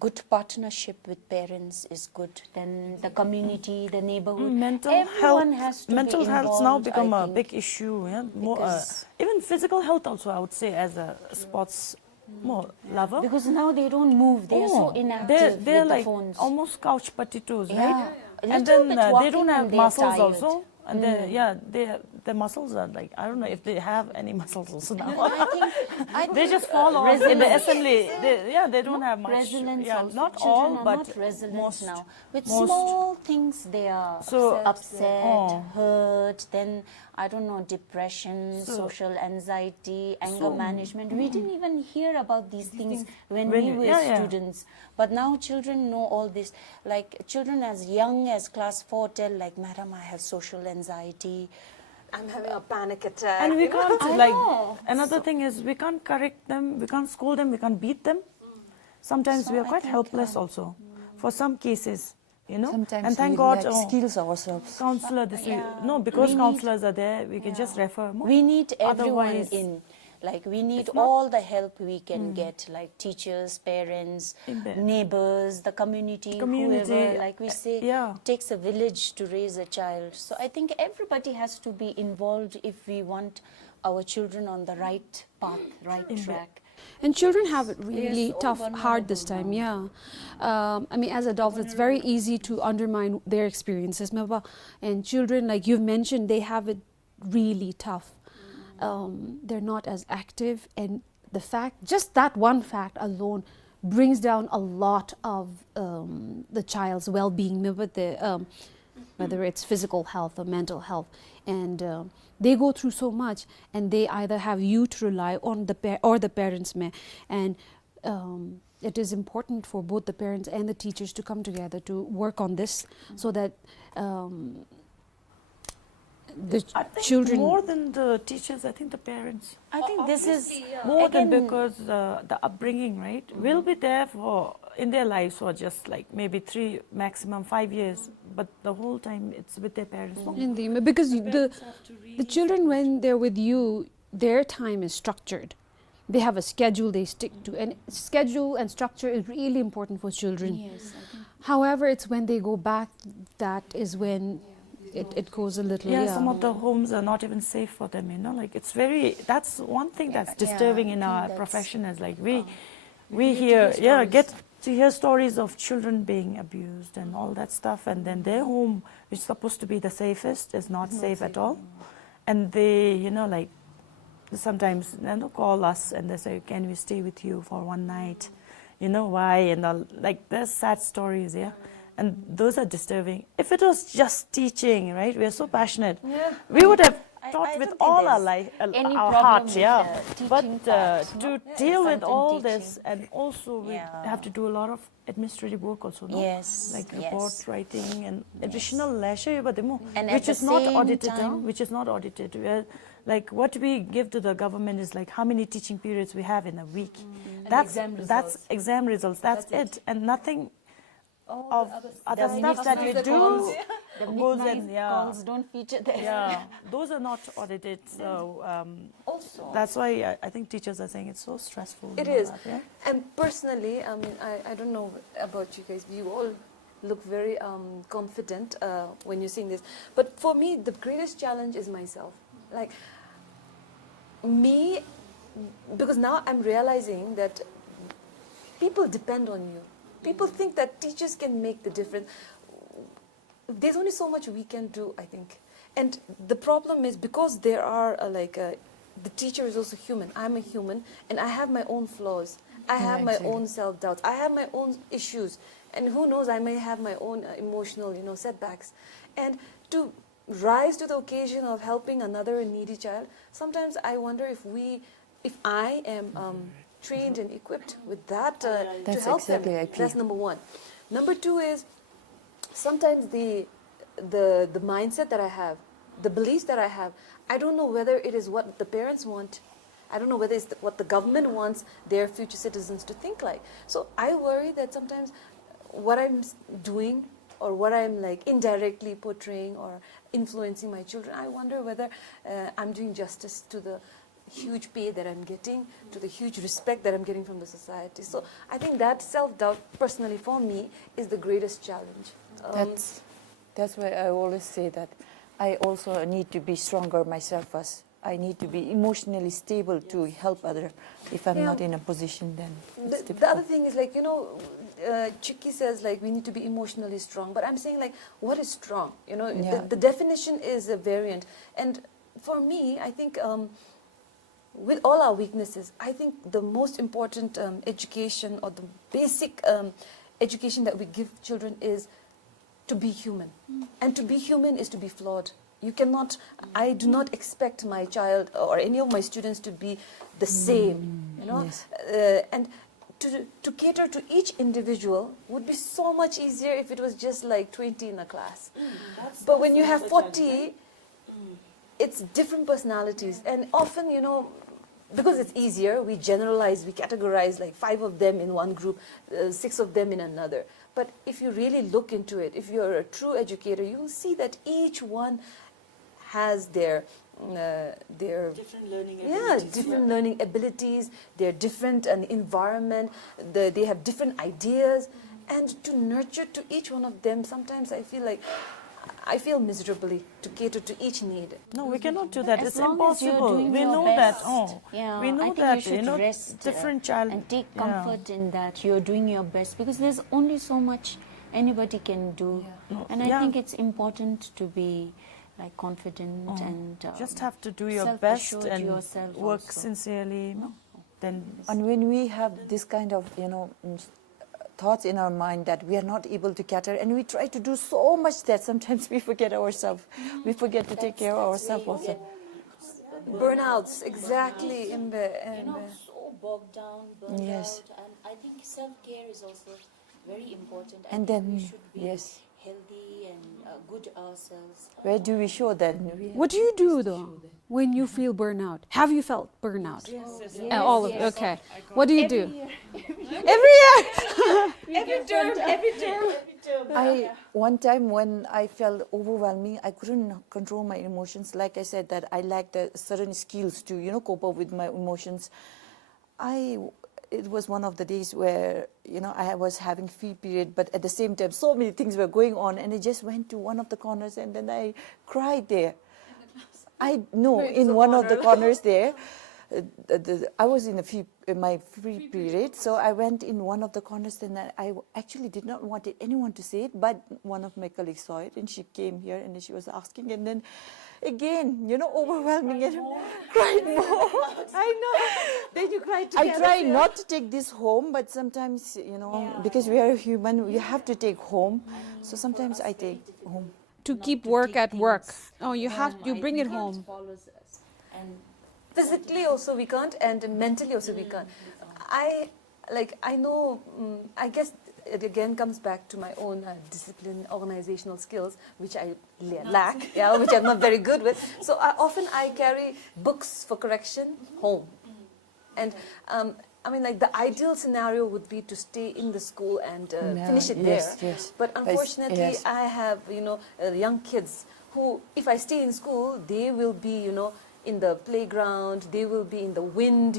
good partnership with parents is good. Then the community, the neighborhood, everyone has to mental be health's involved, now become I a think. big issue. Yeah, more, Because- even physical health also, I would say, as a sports more lover. Because now they don't move, they are so inactive they're with like the phones. almost couch potatoes, Yeah. right? A And little then bit they walking don't have and they are muscles tired. also. And their muscles are like, I don't know if they have any muscles also now. I They think, just fall off in the resilience. assembly. They don't have much. Resilience Yeah, also. not Children all, are but not resilient most. now. With most. small things they are So- upset, hurt, then I don't know, depression, social anxiety, anger management. We didn't even hear about these things when we were students. But now children know all this. Like children as young as class 4 tell like, Madam, I have social anxiety. I'm having a panic attack. And we you know? can't, like, another thing is we can't correct them, we can't scold them, we can't beat them. Sometimes we are quite helpless also, for some cases, you know. Sometimes and thank we God, excuse ourselves. counselor, no, because counselors are there, we can just refer more. We need everyone Otherwise, in. Like we need all the help we can get, like teachers, parents, Amen. neighbors, the community, whoever. Like we say, it takes a village to raise a child. So I think everybody has to be involved if we want our children on the right path, right track. And children have it really Yes, all tough, hard this time, yeah. I mean, as adults, it's very easy to undermine their experiences. And children, like you've mentioned, they have it really tough. They're not as active, and the fact, just that one fact alone, brings down a lot of the child's well-being, whether it's physical health or mental health. And they go through so much, and they either have you to rely on or the parents may. And it is important for both the parents and the teachers to come together to work on this, so that the I think children... more than the teachers, I think the parents. I think this is More than again, because the upbringing, right, will be there for in their lives for just like maybe 3, maximum 5 years, but the whole time it's with their parents. No? Because the children, when they're with you, their time is structured. They have a schedule they stick to, and schedule and structure is really important for children. yes, I think However, it's when they go back that is when it goes a little... Yeah, some of the homes are not even safe for them, you know, like it's very, that's one thing that's disturbing in our profession, is like we hear, get to hear stories of children being abused and all that stuff, and then their home, which is supposed to be the safest, is not safe at all. And they, you know, like sometimes they call us and they say, can we stay with you for one night? You know why? And all, like there's sad stories, yeah. And those are disturbing. If it was just teaching, right? We are so passionate. Yeah. We would have I taught don't with think all our there's life, any our problem heart, with yeah. the But teaching part, to no? deal with Certain all teaching. this, and also we Yeah. have to do a lot of administrative work also, no? Yes, Like yes. report writing and additional leisure, but And at which the is not same audited, time- which is not audited. Like what we give to the government is like how many teaching periods we have in a week. That's exam results. That's it, and nothing of other stuff that we do The goes midnight in. Yeah, calls don't feature there. yeah, those are not audited. So Also, that's why I think teachers are saying it's so stressful. It and all is. that, yeah? And personally, I mean, I don't know about you guys. You all look very confident when you're saying this. But for me, the greatest challenge is myself. Like, me, because now I'm realizing that people depend on you. People think that teachers can make the difference. There's only so much we can do, I think. And the problem is because there are the teacher is also human. I'm a human, and I have my own flaws. I have my own self-doubts. I have my own issues. And who knows, I may have my own emotional, setbacks. And to rise to the occasion of helping another needy child, sometimes I wonder if I am trained and equipped with that to That's help exactly, I them. That's agree. number one. Number two is sometimes the mindset that I have, the beliefs that I have, I don't know whether it is what the parents want. I don't know whether it's what the government wants their future citizens to think like. So I worry that sometimes what I'm doing or what I'm like indirectly portraying or influencing my children, I wonder whether I'm doing justice to the huge pay that I'm getting, to the huge respect that I'm getting from the society. So I think that self-doubt, personally for me, is the greatest challenge. That's why I always say that I also need to be stronger myself first. I need to be emotionally stable to help others. If I'm not in a position, then it's The difficult. other thing is like, 𝐸𝐿 says like we need to be emotionally strong, but I'm saying like, what is strong? Yeah. The definition is a variant. And for me, I think with all our weaknesses, I think the most important education or the basic education that we give children is to be human. And to be human is to be flawed. You cannot, I do not expect my child or any of my students to be the same, Yes. And to cater to each individual would be so much easier if it was just like 20 in a class. But when you have 40, it's different personalities. And often, because it's easier, we generalize, we categorize like 5 of them in one group, 6 of them in another. But if you really look into it, if you're a true educator, you will see that each one has their Different learning abilities. different learning abilities, their different environment, they have different ideas, and to nurture to each one of them, sometimes I feel like I feel miserably to cater to each need. No, we cannot do that. As It's long as you're impossible. doing We your know best. that. Oh, Yeah, we know I think that. you should rest, different child and take yeah. comfort in that you're doing your best, because there's only so much anybody can do. And I Yeah. think it's important to be like confident and Just have to do your best self-assured and yourself work also. sincerely. Then And when we have this kind of, thoughts in our mind that we are not able to cater, and we try to do so much that sometimes we forget ourselves. We forget to take care of ourselves also. Burnouts, exactly. So bogged down, burned Yes. out, and I think self-care is also very important. And I think then, we should be yes. healthy and good ourselves. Where do we show that? What do you do though when you feel burnout? Have you felt burnout? All of it. Okay. What do you do? Every year. One time when I felt overwhelming, I couldn't control my emotions. Like I said, that I lacked certain skills to, cope up with my emotions. It was one of the days where, I was having free period, but at the same time, so many things were going on, and I just went to one of the corners, and then I cried there. In one of the corners there. I was in my free period, so I went in one of the corners, and I actually did not want anyone to see it, but one of my colleagues saw it, and she came here, and she was asking, and then again, overwhelming, and cried more. I know. Then you cried I together. try not to take this home, but sometimes, because we are human, we have to take home. So sometimes I take home. To keep work at work. Oh, you bring it home. And Physically also we can't, and mentally also we can't. I know, I guess it again comes back to my own discipline, organizational skills, which I lack, which I'm not very good with. So I carry books for correction home. And the ideal scenario would be to stay in the school and finish it yes, there. yes. But unfortunately, Yes. I have, young kids who, if I stay in school, they will be, in the playground, they will be in the wind,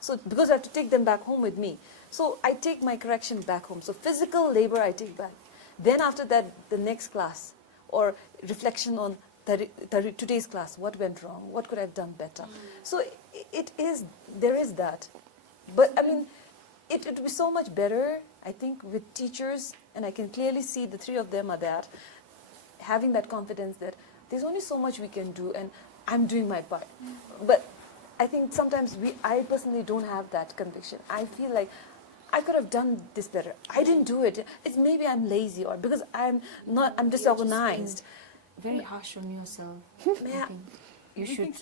So because I have to take them back home with me. So I take my correction back home. So physical labor I take back. Then after that, the next class or reflection on today's class, what went wrong, what could I have done better. So there is that. But it would be so much better, I think, with teachers, and I can clearly see the three of them are that, having that confidence that there's only so much we can do, and I'm doing my part. But I think sometimes I personally don't have that conviction. I feel like I could have done this better. I didn't do it. It's maybe I'm lazy, or because I'm disorganized. very harsh on yourself. Yeah. You should,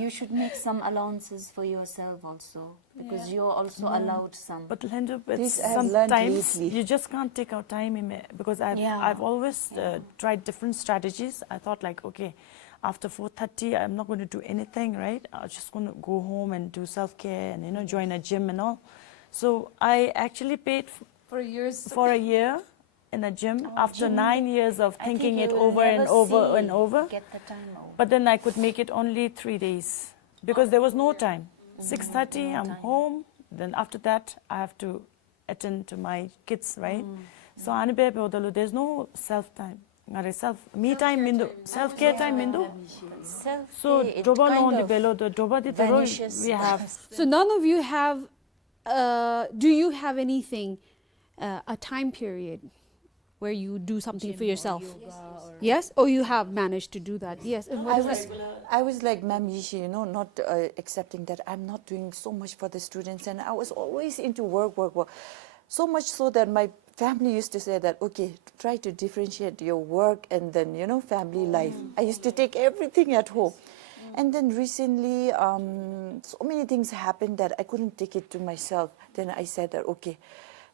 you should make some allowances for yourself also, because you're also allowed some. But Linda, This I have learned sometimes lately. you just can't take out time because I've always tried different strategies. I thought okay, after 4:30 I'm not going to do anything, right? I'm just going to go home and do self-care and join a gym and all. So I actually paid for a year in a gym after 9 years of thinking it over and over and over. Get the time over. But then I could make it only 3 days because there was no time. 6:30, I'm home. Then after that, I have to attend to my kids, right? So there's no self-time. Me time, self-care time. So we have. So none of you have, do you have anything, a time period where you do something for yourself? Yes? Or you have managed to do that? Yes. And what is it? I was like Ma'am Yishi, not accepting that I'm not doing so much for the students, and I was always into work. So much so that my family used to say that, okay, try to differentiate your work and then, family life. I used to take everything at home. And then recently, so many things happened that I couldn't take it to myself. Then I said that, okay,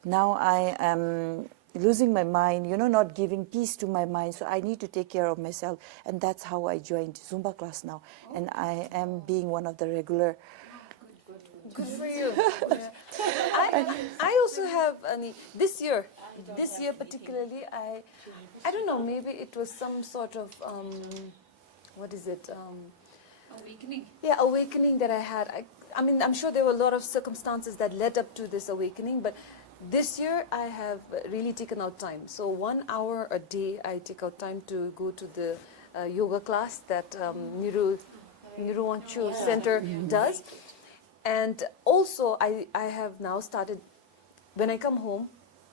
now I am losing my mind, not giving peace to my mind. So I need to take care of myself. And that's how I joined Zumba class now. And I am being one of the regular. Good for you. I also have, this year particularly, I don't know, maybe it was some sort of, awakening. Yeah, awakening that I had. I'm sure there were a lot of circumstances that led up to this awakening, but This year I have really taken out time. So 1 hour a day I take out time to go to the yoga class that 𝐤𝐢𝐭𝐡 Center does. And also I have now started, when I come home,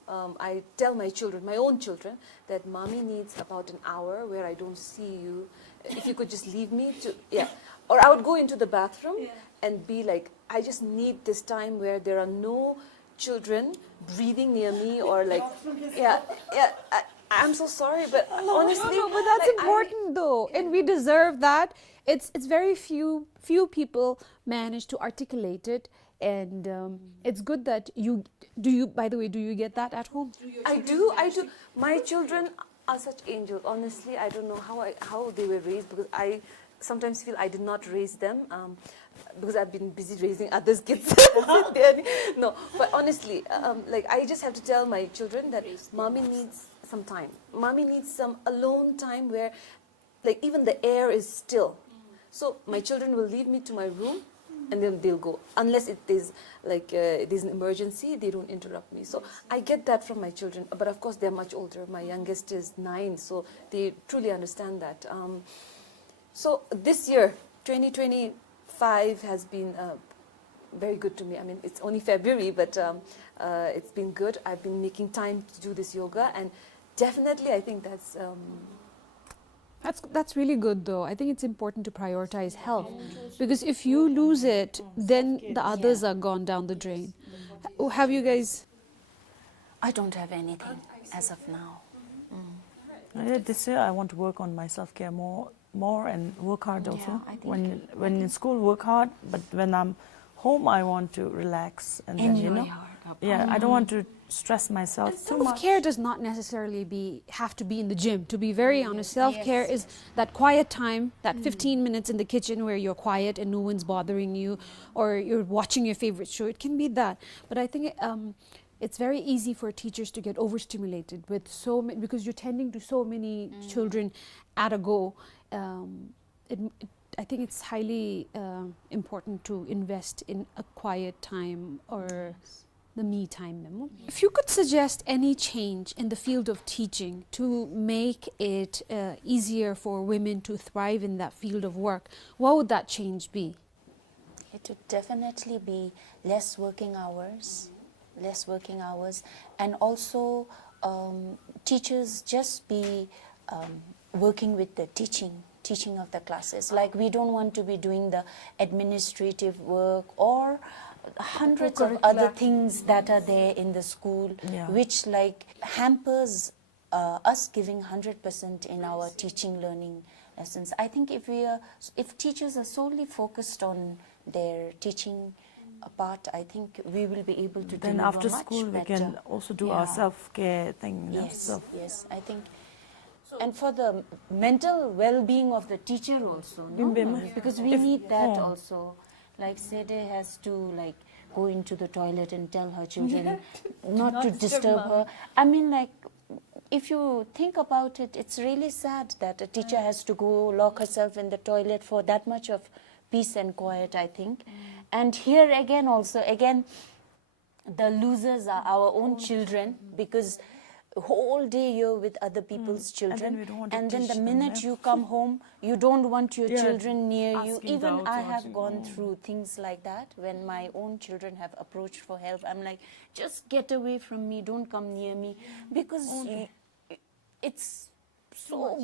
I tell my children, my own children, that mommy needs about an hour where I don't see you. If you could just leave me to, Or I would go into the bathroom and be like, I just need this time where there are no children breathing near me or like, I'm so sorry, but honestly. No, but that's like, important though, and we deserve that. It's very few people manage to articulate it, and it's good that you do. By the way, do you get that at home? I do. My children are such angels. Honestly, I don't know how they were raised, because I sometimes feel I did not raise them because I've been busy raising others' kids. No, but honestly, like I just have to tell my children that mommy needs some time. Mommy needs some alone time where, like, even the air is still. So my children will leave me to my room, and then they'll go. Unless it is like there's an emergency, they don't interrupt me. So I get that from my children. But of course, they're much older. My youngest is 9, so they truly understand that. So this year, 2025, has been very good to me. I mean, it's only February, but it's been good. I've been making time to do this yoga, and definitely I think That's really good though. I think it's important to prioritize health, because if you lose it, then the others are gone down the drain. Have you guys? I don't have anything as of now. This year I want to work on my self-care more and work hard also. I think When in school, work hard, but when I'm home, I want to relax and then, Enjoy hard. I don't want to stress myself too much. Self-care does not necessarily have to be in the gym. To be very honest, self-care is that quiet time, that 15 minutes in the kitchen where you're quiet and no one's bothering you, or you're watching your favorite show. It can be that. But I think it's very easy for teachers to get overstimulated with so many, because you're tending to so many children at a go. I think it's highly important to invest in a quiet time, or the me time memo. If you could suggest any change in the field of teaching to make it easier for women to thrive in that field of work, what would that change be? It would definitely be less working hours, and also teachers just be working with the teaching of the classes. Like, we don't want to be doing the administrative work or hundreds of other things that are there in the school, which like hampers us giving 100% in our teaching learning lessons. I think if teachers are solely focused on their teaching part, I think we will be able to then deliver after much school we better. can also do our self-care thing. Yes, I think. And for the mental well-being of the teacher also, no? Because we need that also. Like, Sede has to like go into the toilet and tell her children not to disturb her. I mean, like, if you think about it, it's really sad that a teacher has to go lock herself in the toilet for that much of peace and quiet, I think. And here again also, the losers are our own children, because whole day you're with other people's children, and then the minute you come home, you don't want your children near you. Even I have gone through things like that when my own children have approached for help. I'm like, just get away from me, don't come near me, because it's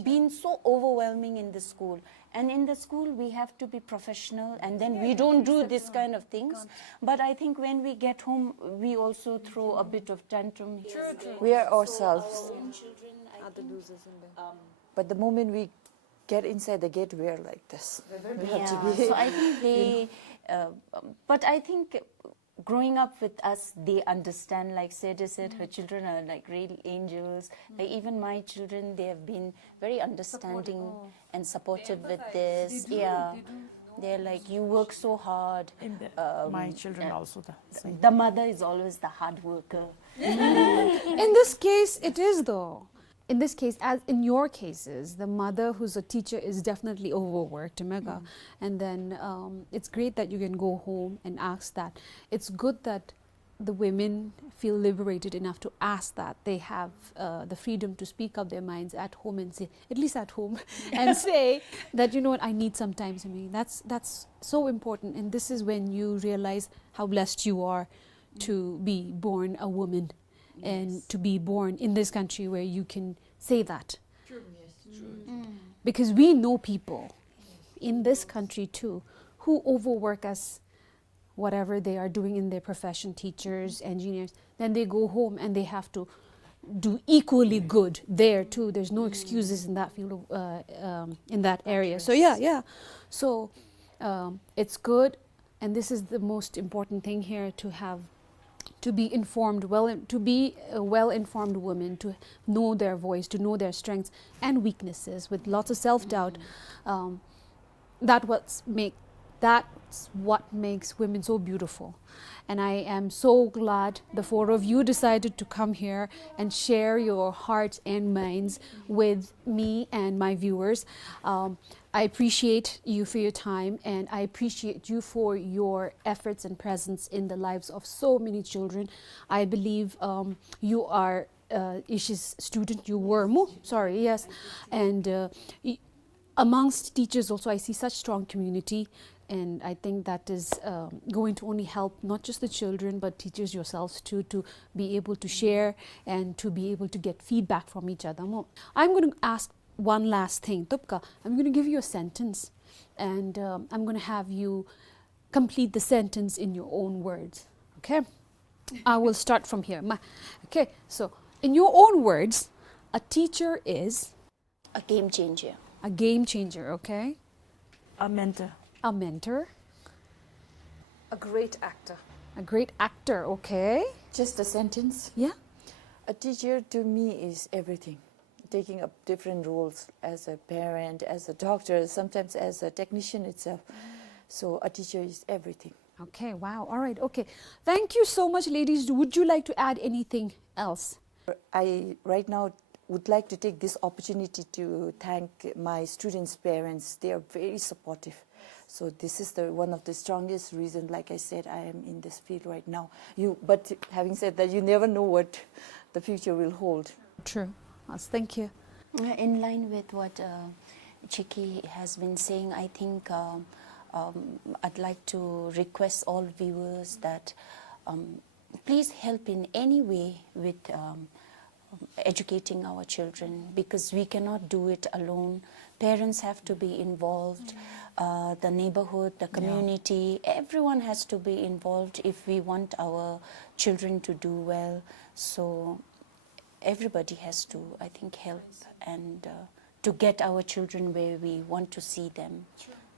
been so overwhelming in the school. And in the school we have to be professional, and then we don't do this kind of things. But I think when we get home, we also throw a bit of tantrum. We are ourselves. are the losers in there. But the moment we get inside the gate, we are like this. We have to be. So I think they, but I think growing up with us, they understand. Like Seda said, her children are like real angels. Like even my children, they have been very understanding and supportive with this. They're like, you work so hard. My children also the same. The mother is always the hard worker. In this case, it is though. In this case, as in your cases, the mother who's a teacher is definitely overworked, mega. And then it's great that you can go home and ask that. It's good that the women feel liberated enough to ask that, they have the freedom to speak up their minds at home and say, at least at home, and say that, you know what, I need some time to me. That's so important, and this is when you realize how blessed you are to be born a woman and to be born in this country where you can say that. Because we know people in this country too who overwork us, whatever they are doing in their profession, teachers, engineers, then they go home and they have to do equally good there too. There's no excuses in that field of, in that area. So yeah. So it's good, and this is the most important thing here, to be informed, to be a well-informed woman, to know their voice, to know their strengths and weaknesses with lots of self-doubt. That's what makes women so beautiful. And I am so glad the four of you decided to come here and share your hearts and minds with me and my viewers. I appreciate you for your time, and I appreciate you for your efforts and presence in the lives of so many children. I believe you are Ishi's student, you were, yes. And amongst teachers also, I see such strong community. And I think that is going to only help not just the children, but teachers yourselves too, to be able to share and to be able to get feedback from each other. I'm going to ask one last thing. 𝐶𝐞𝐫, I'm going to give you a sentence, and I'm going to have you complete the sentence in your own words. Okay? I will start from here. Okay, so in your own words, a teacher is? A game changer. A game changer, okay? A mentor. A mentor. A great actor. A great actor, okay? Just a sentence. Yeah. A teacher to me is everything, taking up different roles as a parent, as a doctor, sometimes as a technician itself. So a teacher is everything. Okay, wow, all right, okay. Thank you so much, ladies. Would you like to add anything else? I right now would like to take this opportunity to thank my students' parents. They are very supportive. So this is one of the strongest reasons, like I said, I am in this field right now. But having said that, you never know what the future will hold. True. Yes, thank you. In line with what Chiki has been saying, I think I'd like to request all viewers that please help in any way with educating our children, because we cannot do it alone. Parents have to be involved, the neighborhood, the community, everyone has to be involved if we want our children to do well. So everybody has to, I think, help and to get our children where we want to see them.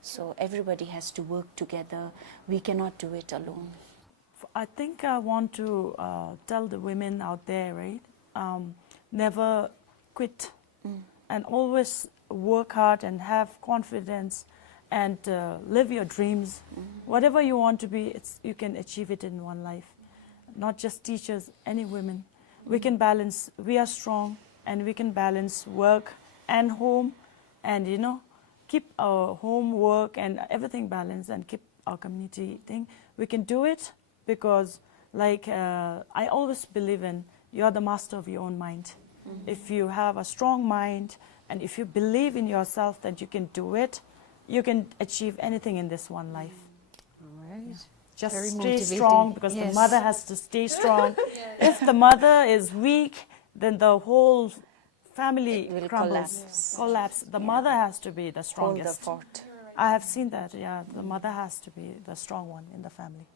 So everybody has to work together. We cannot do it alone. I think I want to tell the women out there, right? Never quit and always work hard and have confidence and live your dreams. Whatever you want to be, you can achieve it in one life. Not just teachers, any women. We can balance, we are strong, and we can balance work and home, and keep our home, work and everything balanced, and keep our community thing. We can do it because, like I always believe in, you're the master of your own mind. If you have a strong mind and if you believe in yourself that you can do it, you can achieve anything in this one life. All right. Just Very stay motivating. strong, because the mother has to stay strong. If the mother is weak, then the whole family It will crumbles, collapse. The mother has to be the Hold the strongest. fort. I have seen that, yeah. The mother has to be the strong one in the family.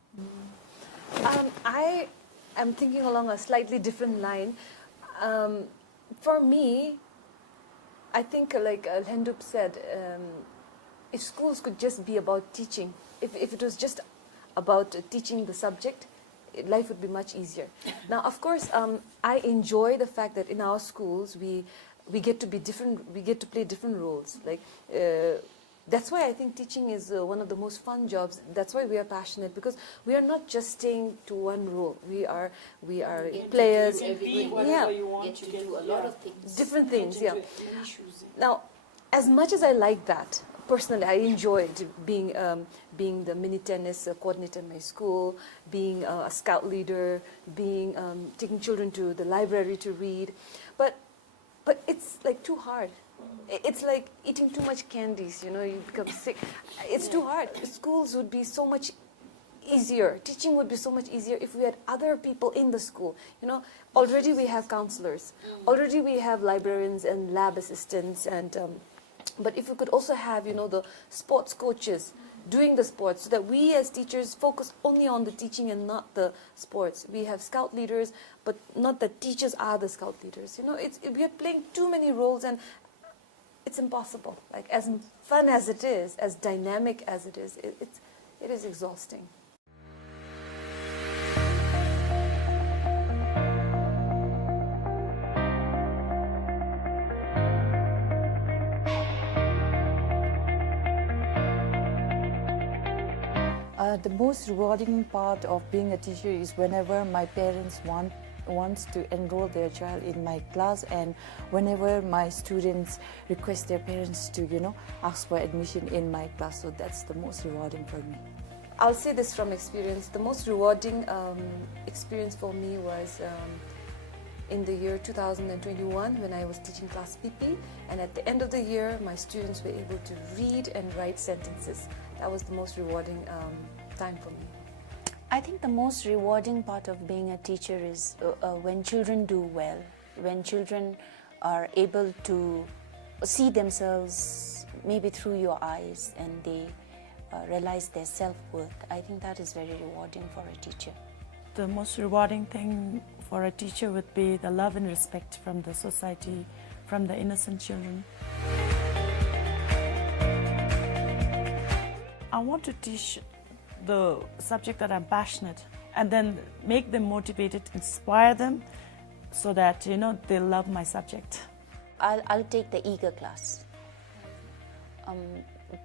I am thinking along a slightly different line. For me, I think like Lhendup said, if schools could just be about teaching, if it was just about teaching the subject, life would be much easier. Now, of course, I enjoy the fact that in our schools we get to be different. We get to play different roles. Like that's why I think teaching is one of the most fun jobs. That's why we are passionate, because we are not just staying to one role. We are players. You get to do a lot of things. Different things. Yeah. Now, as much as I like that, personally, I enjoyed being the mini tennis coordinator in my school, being a scout leader, taking children to the library to read, but it's like too hard. It's like eating too much candies, you know, you become sick. It's too hard. Schools would be so much easier. Teaching would be so much easier if we had other people in the school. You know, already we have counselors. Already we have librarians and lab assistants. But if we could also have, you know, the sports coaches doing the sports, so that we as teachers focus only on the teaching and not the sports. We have scout leaders, but not that teachers are the scout leaders. You know, we are playing too many roles, and it's impossible. Like, as fun as it is, as dynamic as it is, it is exhausting. The most rewarding part of being a teacher is whenever my parents wants to enroll their child in my class, and whenever my students request their parents to, you know, ask for admission in my class. So that's the most rewarding for me. I'll say this from experience. The most rewarding experience for me was in the year 2021 when I was teaching class PP, and at the end of the year my students were able to read and write sentences. That was the most rewarding time for me. I think the most rewarding part of being a teacher is when children do well, when children are able to see themselves maybe through your eyes, and they realize their self-worth. I think that is very rewarding for a teacher. The most rewarding thing for a teacher would be the love and respect from the society, from the innocent children. I want to teach the subject that I'm passionate, and then make them motivated, inspire them, so that, you know, they love my subject. I'll take the 𝐸𝐭𝐫 class.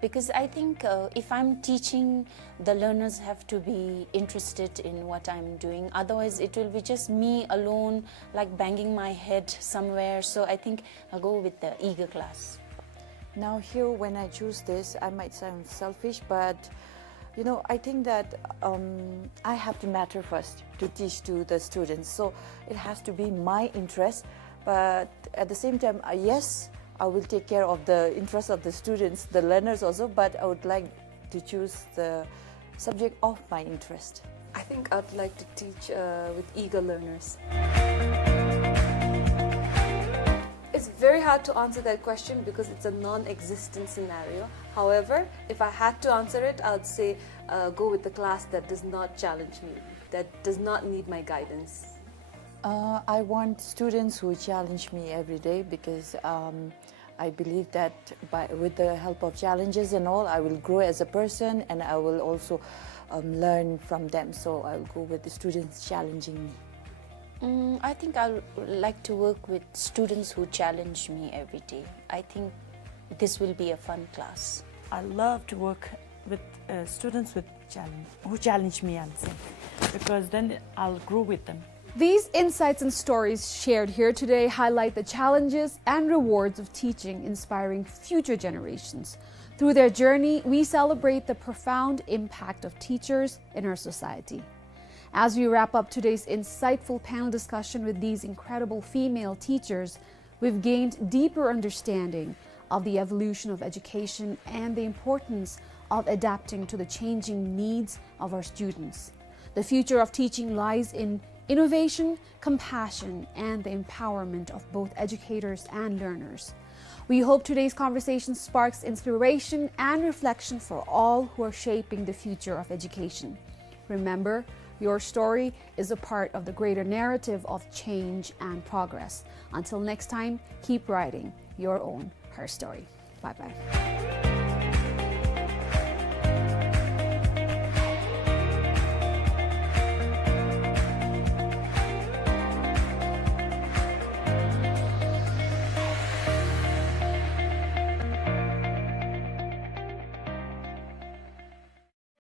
Because I think if I'm teaching, the learners have to be interested in what I'm doing. Otherwise, it will be just me alone, like banging my head somewhere. So I think I'll go with the 𝐸𝐭𝐫 class. Now here, when I choose this, I might sound selfish, but you know, I think that I have to matter first to teach to the students. So it has to be my interest, but at the same time, yes, I will take care of the interest of the students, the learners also, but I would like to choose the subject of my interest. I think I'd like to teach with eager learners. It's very hard to answer that question because it's a non-existent scenario. However, if I had to answer it, I would say go with the class that does not challenge me, that does not need my guidance. I want students who challenge me every day, because I believe that with the help of challenges and all, I will grow as a person, and I will also learn from them. So I'll go with the students challenging me. I think I'll like to work with students who challenge me every day. I think this will be a fun class. I love to work with students who challenge me, because then I'll grow with them. These insights and stories shared here today highlight the challenges and rewards of teaching, inspiring future generations. Through their journey, we celebrate the profound impact of teachers in our society. As we wrap up today's insightful panel discussion with these incredible female teachers, we've gained deeper understanding of the evolution of education and the importance of adapting to the changing needs of our students. The future of teaching lies in innovation, compassion, and the empowerment of both educators and learners. We hope today's conversation sparks inspiration and reflection for all who are shaping the future of education. Remember, your story is a part of the greater narrative of change and progress. Until next time, keep writing your own her story. Bye-bye.